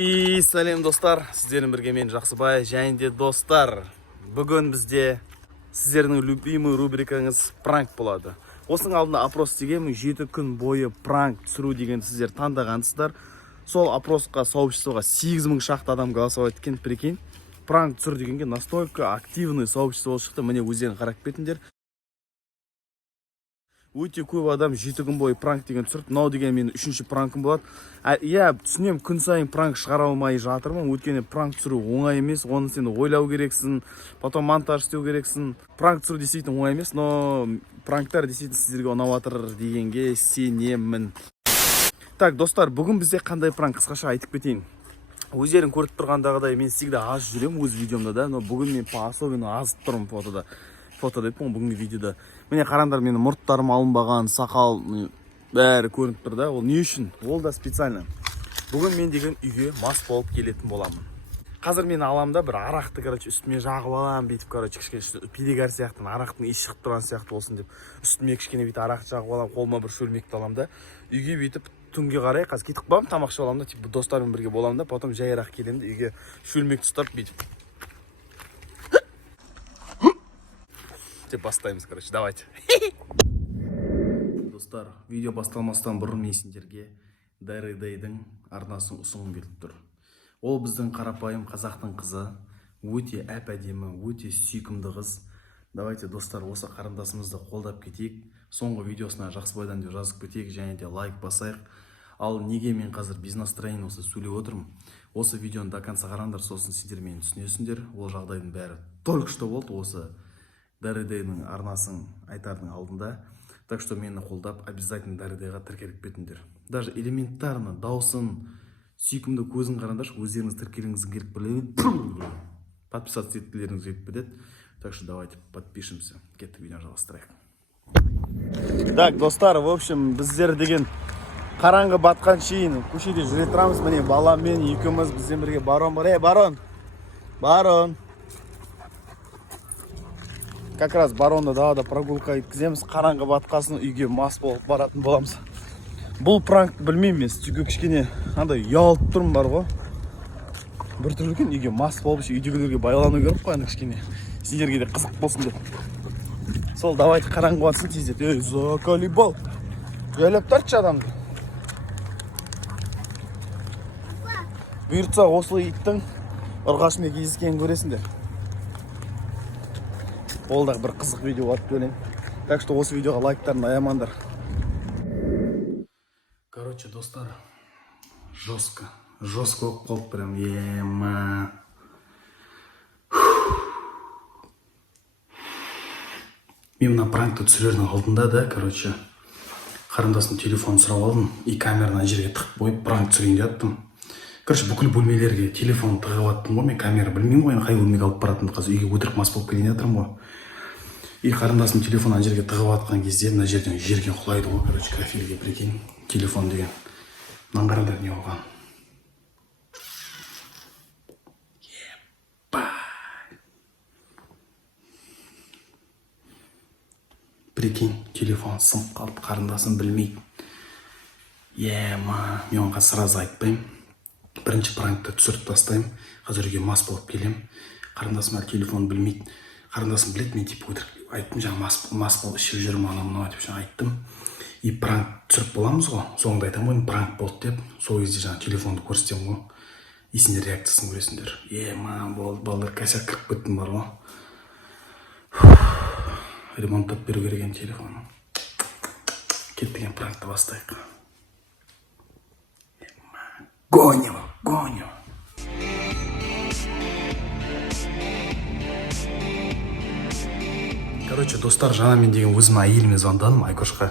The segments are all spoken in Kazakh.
Сәлем достар, сіздердің бірге мен Жақсыбай және де достар. Бүгін бізде сіздердің любимый рубрикаңыз пранк болады. Осының алдында опрос дегенмін, 7 күн бойы пранк түсіру деген сіздер таңдағансыздар. Сол опросқа сообществоға 8000 шақты адам голосовать еткен, прикинь. Пранк түсір дегенге настолько активный сообщество шықты. Міне өздерің қарап кетіңдер. Өте көп адам 7 күн бойы пранк деген түсірді. Мынау деген менің 3-ші пранкым болады. Иә, түсінем, күн сайын пранк шығара алмай жатырмын. Өйткені пранк түсіру оңай емес. Оны сен ойлау керексің, потом монтаж істеу керексің. Пранк түсіру действительно оңай емес, но пранктар действительно сіздерге ұнап жатыр дегенге сенемін. Так, достар, бүгін бізде қандай пранк қысқаша айтып кетейін. Өздерің көріп тұрғандағыдай мен всегда аз жүремін өз видеомда да, но бүгін мен особенно азып тұрмын фотода. Фото деп бүгінгі видеода. Міне қараңдар, менің мұрттарым алынбаған, сақал бәрі көрініп тұр да. Ол не үшін? Ол да специально. Бүгін мен деген үйге мас болып келетін боламын. Қазір мен аламда бір арақты, үстіме жағып алам, бүйтіп, кішкене перегар сияқты, арақтың иісі шығып тұрған сияқты болсын деп, үстіме кішкене бүйтіп арақ жағып алам, қолыма бір шөлмекті алам да, үйге бүйтіп түнге қарай қазір кетіп қаламын, тамақ ішіп аламын да, типа достарыммен бірге боламын да, потом жайырақ келемін де, үйге шөлмекті ұстап бүйтіп деп бастаймыз, давайте. Достар, видео басталмастан бұрын мен сендерге Дайрыдайдың арнасын ұсынғым келіп тұр. Ол біздің қарапайым қазақтың қызы, өте әп-әдемі, өте сүйкімді қыз. Давайте, достар, осы қарындасымызды қолдап кетейік. Соңғы видеосына Жақсыбайдан деп жазып кетейік, және де лайк басайық. Ал неге мен қазір без настроения осы сөйлеп отырмын? Осы видеоны до конца қараңдар, сосын сендер мені түсінесіңдер. Ол жағдайдың бәрі только что болды осы Дайрыдайдың арнасын айтардың алдында. Так что мені қолдап, обязательно Дайрыдайға тіркеліп кетіңдер. Даже элементарно даусын, сүйкімді көзін қараңдаршы, өздеріңіз тіркеліңіз келіп біледі. Подписаться еткілеріңіз келіп біледі. Так что давайте подпишемся. Кеттік, видео жалғастырайық. Так, достар, в общем, біздер деген қараңғы батқан шейін көшеде жүре тұрамыз. Міне баламмен екеуміз бізден бірге барон бар. Барон! Барон! Как раз баронды далада прогулка еткіземіз. Қараңғы батқасын үйге мас болып баратын боламыз. Бұл пранк білмеймін мен, үйге кішкене андай ұялып тұрмын бар ғой. Бір түрлі екен, үйге мас болып үйдегілерге байлану керек қой, кішкене сендерге де қызық болсын деп. Сол, давайте қараңғы батсын тездет. Заколебал. Жайлап тартшы адамды. Бұйыртса осы иттің ұрғашымен кездескенін көресіңдер. Ол да бір қызық видео болады деп. Так что осы видеоға лайктарын аямаңдар. Короче, достар, жестко болып қалып прям, ема. Мен мына пранкты түсірердің алдында да, короче, қарындасым телефон сұрап алдым, и камераны жерге тығып қойып пранк түсірейін деп аттым. Короче, бүкіл бөлмелерге телефон тығып аттым ғой, мен камера білмеймін ғой, қай бөлмеге алып баратынымды, қазір үйге өтірік мас болып келейін жатырмын ғой. И қарындасым телефонын жерге тығып атқан кезде мына жерден жерге құлайды ғой, короче, кафельге, прикинь, телефон деген. Мынаны қараңдар не болған. Прикинь, телефон сынып қалды, қарындасым білмейді. Ема, мен оңға сразу айтпаймын. Бірінші пранкты түсіріп тастаймын. Қазір үйге мас болып келем. Қарындасым әлі телефон білмейді. Қарындасым біледі, мен типа өтірік айттым, жаңа мас болып ішіп жүрмін, анау деп жаңа айттым. И пранк түсіріп боламыз ғой. Соңында айтамын ғой, пранк болды деп. Сол кезде жаңа телефонды көрсетемін ғой. И сендер реакциясын көресіңдер. Ема, болды, балдар косяк кіріп кеттім бар ғой. Ремонттап беру керек екен телефоны. Кеттеген пранкты бастайық. Гоню. Короче, достар, жаңа мен деген өзіме әйеліме звондадым, Айкошқа.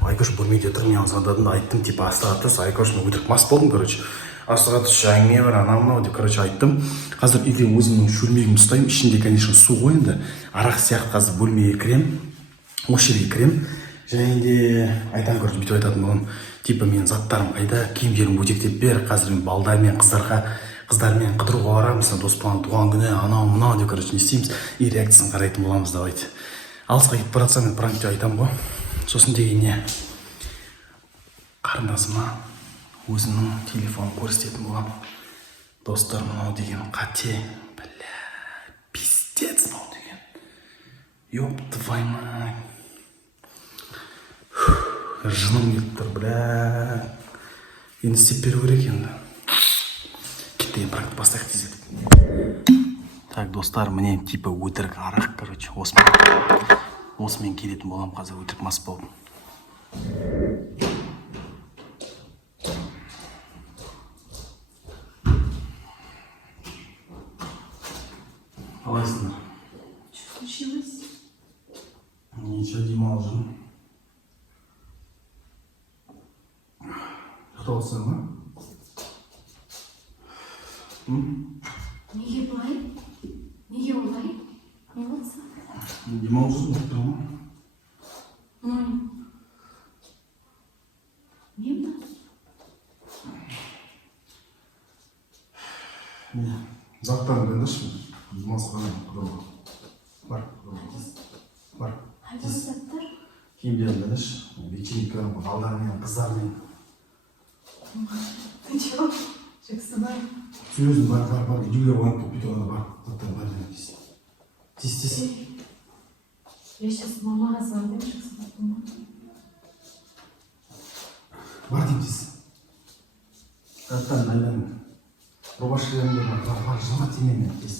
Айкош бөлмеде тұр, мен звондадым да айттым, типа астыға түс, Айкош, мен өтірік мас болдым, короче. Астыға түс, әңгіме бар, анау деп, короче, айттым. Қазір үйде өзімнің шөлмегімді ұстаймын, ішінде, конечно, су ғой енді. Арақ сияқты қазір бөлмеге кірем, осы жерге кірем. Және де айтам, короче, бүйтіп айтатын болам. Типа мен заттарым қайда, киімдерім бөтектеп бер, қазір мен балдармен, қыздармен қыдыруға барамын, мысалы доспан туған күні, анау деп, короче, не істейміз. И реакциясын қарайтын боламыз, давайте. Алысқа кетіп баратсам мен пранкте айтам ғой. Сосын дегенне қарындасыма өзінің телефонын көрсететін боламын. Достар, мынау деген қате. Бля, пиздец мынау деген. Ёб твою мать. Жыным келіп тұр, бля. Енді істеп беру керек енді. Кетті, енді практик бастайық тезетіп. Так, достар, міне типа өтірік арақ, короче, осымен келетін болам қазір өтірік мас болып. Қалайсыңдар? Что случилось? Ничего, демалып жүрмін. Ұйықтап ба? Неге бұлай? Неге олай? Не болса? Демалып жүрмін, отырмын. Не мына? Заттарын беріңдерші. Демалысқа құдалға. Бар, бар. Қайдағы заттар? Киімдерін беріңдерші. Вечеринка, балдармен, қыздармен. Ты чего? Жексыбай. Сөзім бар, үйдегілер ойнап болып бүйтіп бар. Заттарын бар деген тез. Тез. Я сейчас мамаға звондаймын, Жексыбай. Бар деймін тез. Заттарын дайындаймын. Рубашкаларымды бар, жылға тимеймін тез.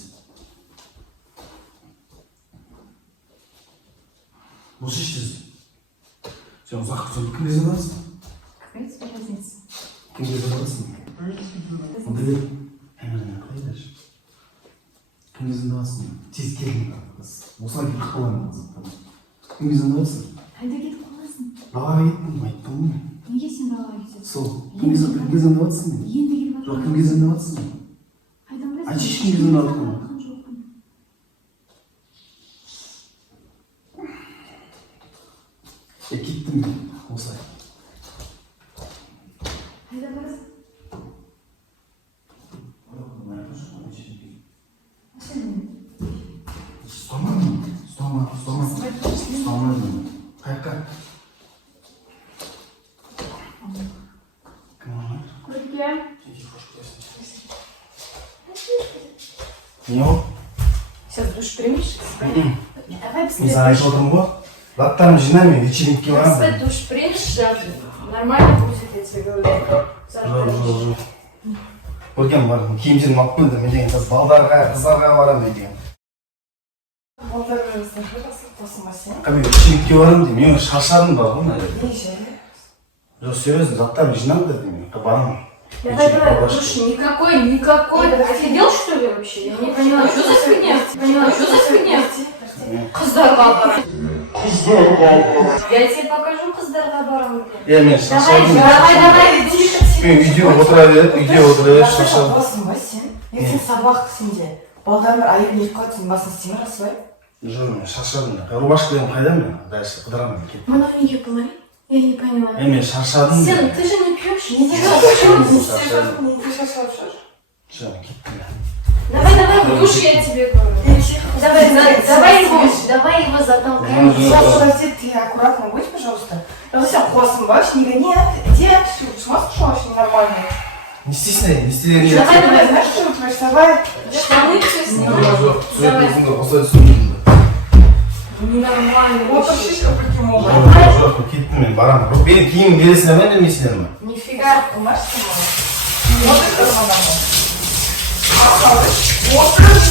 Осы іштіз. Сен ұзақ күтіп кімде звондасың? Какая тебе разница? Кімде звондасың? Онда бер. Қайдаш? Кімде звондасың? Тез келдің қыз. Осылай кетіп қаламын қызым. Кімде звондасың? Қайда кетіп қаласың? Далаға кеттім, айттым ғой. Неге сен далаға кетесің? Сол. Кімде звондасың? Енді келіп Жоқ, кімге звондасың? Қайдан білесің? Айтшы, ешкімге звондасың? Кеттім мен, осылай. Қайда барасың? Ұстамадым. Қайыққа? Кім олар? Көрке. Не ол? Сейчас душ примешь? Давай Мен быстрее. саған айтып отырмын ғой. Заттарымды жинаймын, вечеринкеге барамын. Спать душ примешь, да? Нормально будет, я тебе говорю. Жоқ. Көрген бар, киімдерін алып келдім, мен деген қыздарға барамын мен деген. Қабек, вечеринкеге барамын деймін, мен шаршадым бар ғой, наверное. Жоқ, серьезно, заттарымды жинамын дедім, мен барамын. Давай, душ, никакой. Ты офигел, что ли, вообще? Я не поняла, что за фигня? Қыздарға барам. Я тебе покажу қыздарға барам. Мен шаршадым. Давай, тихо. Мен үйде отыра беріп, шаршадым. Болсын ба сен? Ертең сабақ сенде. Балдарым аяғын екі қойып сен басын істемей расылай? Жоқ, мен шаршадым. Рубашкаларым қайда мен? Дальше қыдырамын кетіп. Мына неге былай? Я не поняла. Мен шаршадым. Сен, ты же не пьешь? Не Шаршадым. шаршап жүр. Все, кеттім. Давай, в душ я тебе говорю. Давай его затолкаем. Подожди, ты аккуратно будь, пожалуйста. Сен қосың ба, ештеңеге не? Где? Шумас пошел очень нормально. Не стесняй. Давай. Знаешь, что у тебя вставай? Штаны все снимай. Ненормально. Вот шишка почему. Жоқ, кеттім мен, барамын. Менің киімім бересіңдер ме, бермейсіңдер ме? Нифига. Понимаешь, что можно? Вот это мадама. Вот это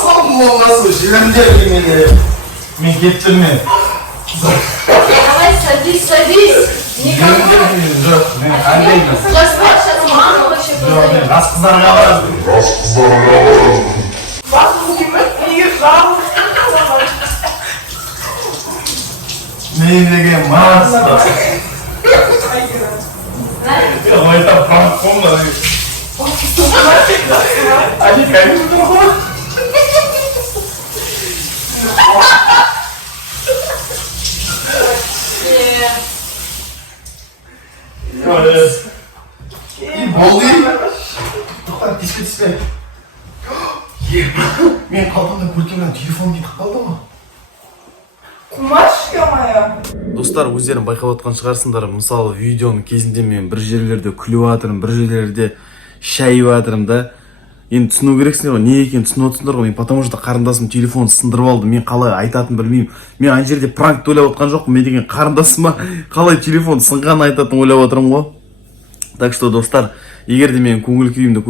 Салқын болмасын, желімдер келмеді. Мен кеттім мен. Давай, садись. Никакой. Жоқ, мен қандаймын. Сейчас мама вообще Жоқ, мен жас қыздарға барамын. басын кеміп, приезжал. Мен деген маска. Ой, там пранк комната. Они конечно другой. И болды. Тоқтат, тиспе. Мен қалтамда көркемнен телефон кетіп қалды ғой. Достар, өздерің байқап отқан шығарсыңдар, мысалы видеоның кезінде мен бір жерлерде күліп жатырмын, бір жерлерде шайып жатырмын да. Енді түсіну керексіңдер ғой, не екенін түсініп отырсыңдар ғой. Мен потому что қарындасым телефон сындырып алды, мен қалай айтатынын білмеймін. Мен ана жерде пранк ойлап отқан жоқпын, мен деген қарындасыма қалай телефон сынғанын айтатынын ойлап отырмын ғой. Так что достар, егер де мен көңіл күйімді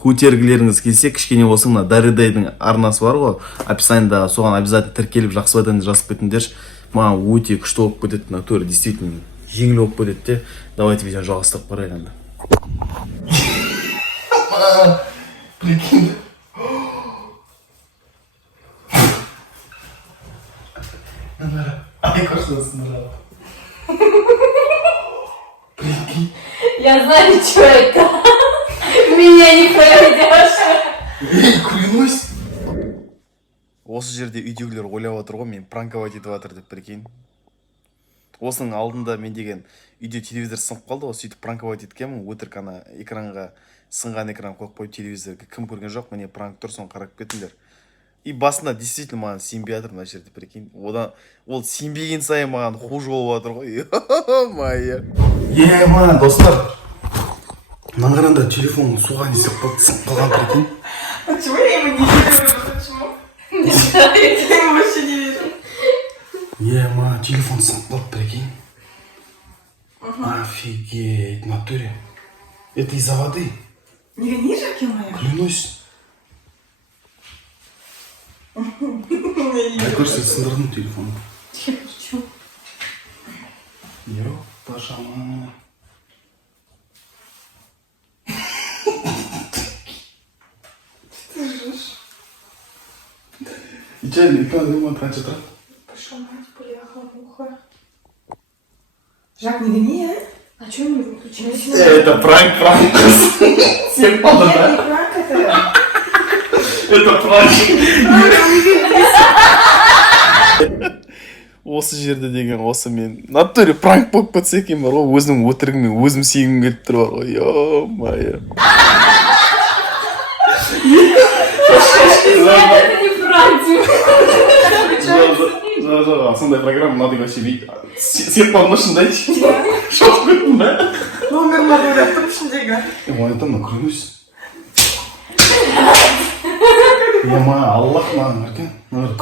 көтергілеріңіз келсе, кішкене болса мына Даридайдың арнасы бар ғой, описаниеда, соған обязательно тіркеліп жақсы байтанды жазып кетіңдерші. Маған өте күшті болып кетеді, натура действительно жеңіл болып кетеді де. Давайте видео жалғастырып қарайық енді. Прикинь. Ай, кажется, снаряд. Прикинь. Я знаю, что это. Меня не проведешь. Эй, клянусь. Осы жерде үйдегілер ойлап отыр ғой, мен пранковать етіп жатыр деп, прикинь. Осының алдында мен деген үйде телевизор сынып қалды, осы сөйтіп пранковать еткенмін, өтірік ана экранға сынған экран қойып қойып телевизорға кім көрген жоқ, міне пранк тұр, соны қарап кетіңдер. И басында действительно маған сенбей жатыр мына жерде, прикинь. Одан ол сенбеген сайын маған хуже болып жатыр ғой. Моя. Мана достар. Мына қараңдар, телефон суға не сынып қалған, прикинь. Почему я его не вижу? Почему? Не знаю, я его вообще не вижу. Мана, телефон сынып қалды, прикинь. Офигеть, в натуре. Это из-за воды. Не гони, Жаки моя. Клянусь. Мне кажется, сындырдым телефон. Почему? Ёп, пожалуйста. Ты ржешь. И чай, экран ремонт раньше трат. Пошел мать, бляха-муха. Жак, не гони, а? А что мы выключились? Это пранк. Всем Нет, надо, не да? пранк это. Это пранк. Осы жерде деген осы мен натуре пранк болып кетсе екен бар ғой, өзінің өтірігімен өзім сүйгім келіп тұр бар ғой. Ё-моё. Это не пранк. Жоқ, сондай программа надо вообще видеть. Сен болмы шындайшы. Шоқ кеттім ба? Номерлар ойлап тұр ішіндегі. Оны айтамын, клянусь. Аллах маған ертең.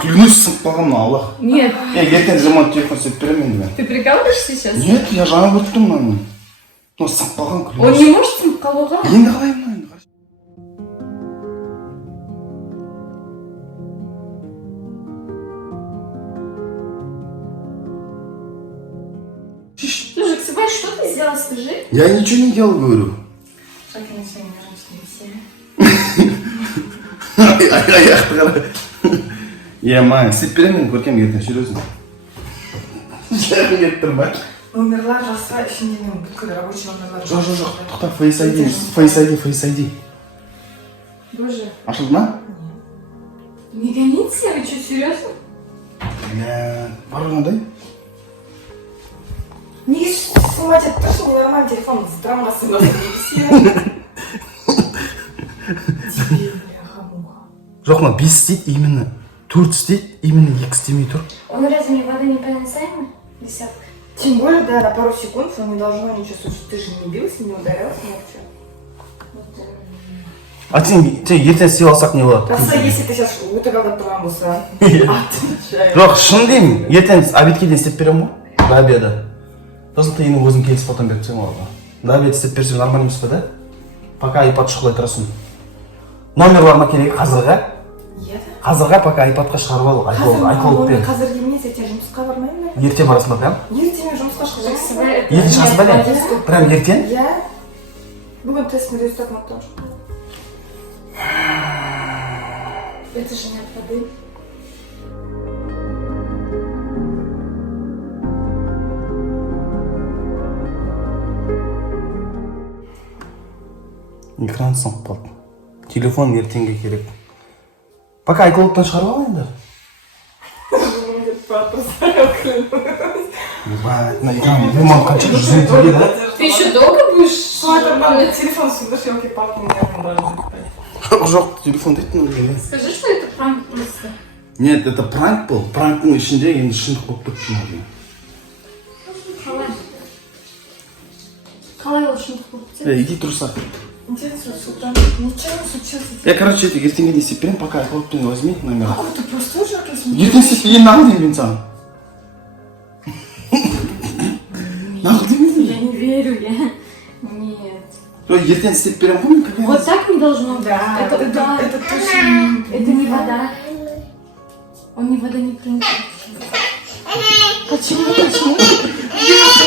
Клянусь, сынып қалған мына Аллах. Нет. Ертең ремонт телефон сөйтіп беремін енді мен. Ты прикалываешься сейчас? Нет, я жаңа көріп тұрмын мынаны. Сынып қалған, клянусь. Он не может сынып қалуға? Енді қалай мына енді? Слушай, Ксыбай, что ты сделал, скажи? Я ничего не делал, говорю. Жак, я на сегодня нежности висели. Аяқты қара. Маған істеп беремін, көркем ертең, серьезно. Жарым еттім ба? Номерлар жазса ішінде бүткіл рабочий номерлар. Жоқ, тоқта, Face ID. Боже. Ашылды ма? Не гоните, вы что, серьезно? Бар қандай? Не снимать это тоже ненормально, телефон с драмасы носит не висел. Тебе, бляха-муха. Жоқ, мына 5 істейді, именно 4 істейді, именно 2 істемей тұр. Он разве воды не поносаемый? Десятка. Тем более, да, на пару секунд он не должно ничего случиться. Ты же не бился, не ударялся, ничего. А сен ертең істеп алсақ не болады? Просто если ты сейчас утыралып тұрған болса, отвечаю. Жоқ, шын деймін, ертең обедке дейін істеп беремін ғой, до обеда. Сосын ты өзің келісіп потом беріп түсем алға. До обед істеп берсем нормально емес па, да? Пока iPad шұқылай тұрасың. Номер бар ма керек қазірға? Қазірға пока iPadқа шығарып ал, iCloud бер. Қазір емес, ертең жұмысқа бармаймын ба? Ертең барасың ба прям? Ертең мен жұмысқа шығамын. Ертең шығасың ба не? Прям ертең? Иә. Бүгін тесттің результатын оттан шықты. Это же не от воды. Экран сынып қалды. Телефон ертеңге керек. Пока iCloud'тан шығарып ал енді. На экран ремонт қанша жүзін теңге, да? Ты еще долго будешь? Телефон сюда, елки-палки, не Жоқ, телефон дейтін ол. Скажи, что это пранк просто. Нет, это пранк был. Пранктың ішінде енді шындық болып кетті. Иди труса. Интересно, что там ничего не случилось. Я, короче, это ертеңге дейін істеп беремін, пока айқылыппен возьми номер. Какой ты просто ужас, если... Ертең істеп енді нағыл деймін мен саған. Нағыл деймін. Я не верю, я... Нет. Ертең істеп беремін ғой мен, как Вот так не должно быть. Да, Это удар. это точно... Это не вода. Он не вода не принесет. Почему?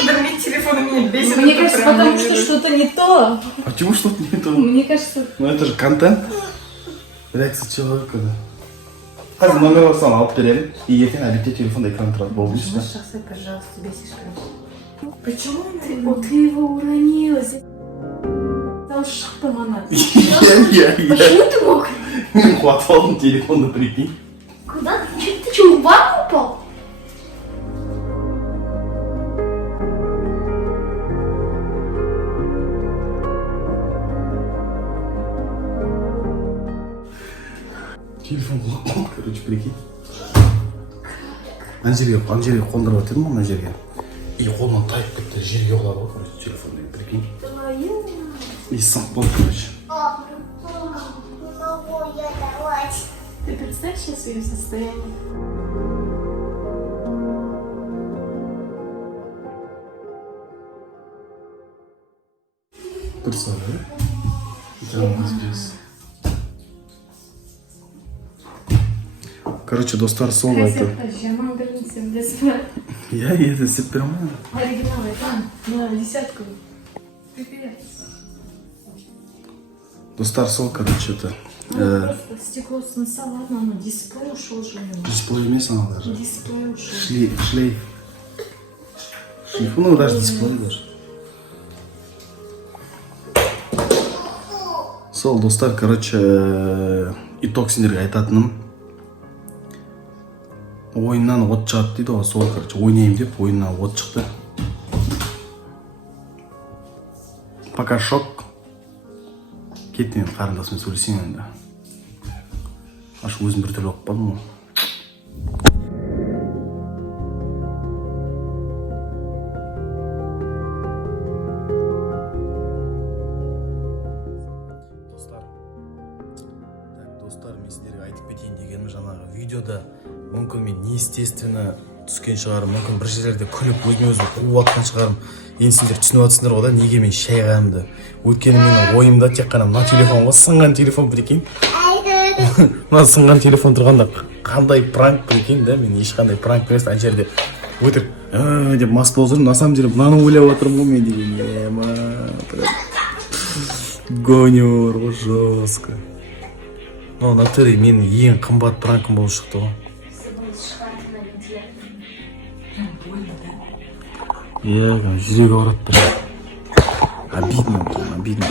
Дармить телефон меня бесит. Мне это кажется, прям потому не что верю. что-то не то. Почему что-то не то? Мне кажется... Ну это же контент. Реакция человека, да. Қазір номер алсам алып беремін. И ертең әдетте телефонда экран тұрады. Болды дейсіз ба? Шахсай, пожалуйста, бесишь меня. Почему Ты его уронила. Там шықтым ана. Иә. Почему ты мог? Мен қуатып алдым телефонды, прикинь. Куда? Ты что, в ванну упал? Телефон құлап қалды, короче, прикинь. Ана жерге қондырып өтедім ғой, ана жерге. И қолымнан тайып кетті, жерге құлады ғой, короче, телефон деген, прикинь. И сынып болды, короче. Ты представь сейчас ее состояние? Представляю. Жалғыз бес. Короче, достар сол айтты. Жаман білінсем десіп па? Я ертең істеп беремін. Оригинал айтам. На 10-ку. Привет. Достар сол, короче, это. Просто стекло снеса, ладно, но дисплей ушел же у него. Дисплей емес ана даже. Дисплей ушел. Шлейф. Ну, даже дисплей даже. Сол, достар, короче, итог сендерге айтатыным. Ойыннан от шығады дейді ғой, сол, короче, ойнайым деп, ойыннан от шықты. Пока шок. Кеттен қарындасымен сөйлесейін енді. Аш өзім бір түрлі оқып қалдым ғой. Достар, мен сіздерге айтып кетейін дегенім, жаңағы видеода мүмкін мен неестественно түскен шығарым, мүмкін бір жерлерде күліп өзіме өзім қуып атқан шығарым. Енді сендер түсініп жатсыңдар ғой да, неге мен шай қағамды. Өйткені менің ойымда тек қана мына телефон ғой, сынған телефон, прикинь. Мына сынған телефон тұрғанда қандай пранк, прикинь, да, мен ешқандай пранк емес, ана жерде өтірік деп мас болып жүрмін, на самом деле мынаны ойлап отырмын ғой мен деген. Гонер ғой, жестко. Но натуре менің ең қымбат пранкым болып шықты ғой. Иә, жүрегі ауырады прям. Обидно.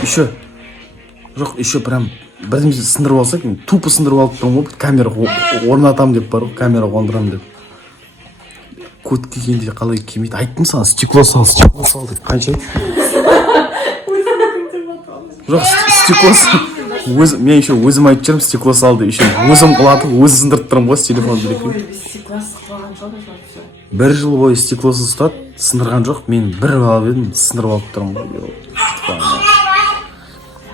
Еще прям бірдемесе сындырып алсақ, мен тупо сындырып алып тұрмын ғой, камера орнатамын деп бар ғой, камера қондырамын деп. Код кигенде қалай кимейді, айттым саған, стекло сал деп. Қанша айттым? Жоқ, стекло сал. Мен еще өзім айтып жүрмін, стекло салды, еще өзім құлатып, өзі сындырып тұрмын ғой телефонды. Бір жыл бойы стеклосыз ұстады, сындырған жоқ, мен бір алып едім, сындырып алып тұрмын ғой.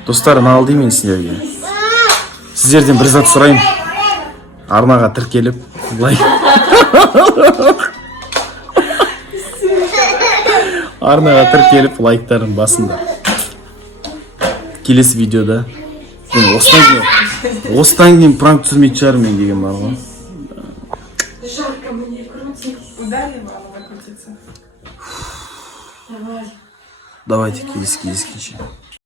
Достар, нағыл деймін сендерге. Сіздерден бір зат сұрайын. Арнаға тіркеліп, лайк. Арнаға тіркеліп, лайктарын басында. Келесі видеода. Осыдан кейін пранк түсірмейтін шығармын деген бар ғой. Жарко мне крутить. Ударили маму выкрутиться? Давай. Давайте, келесі.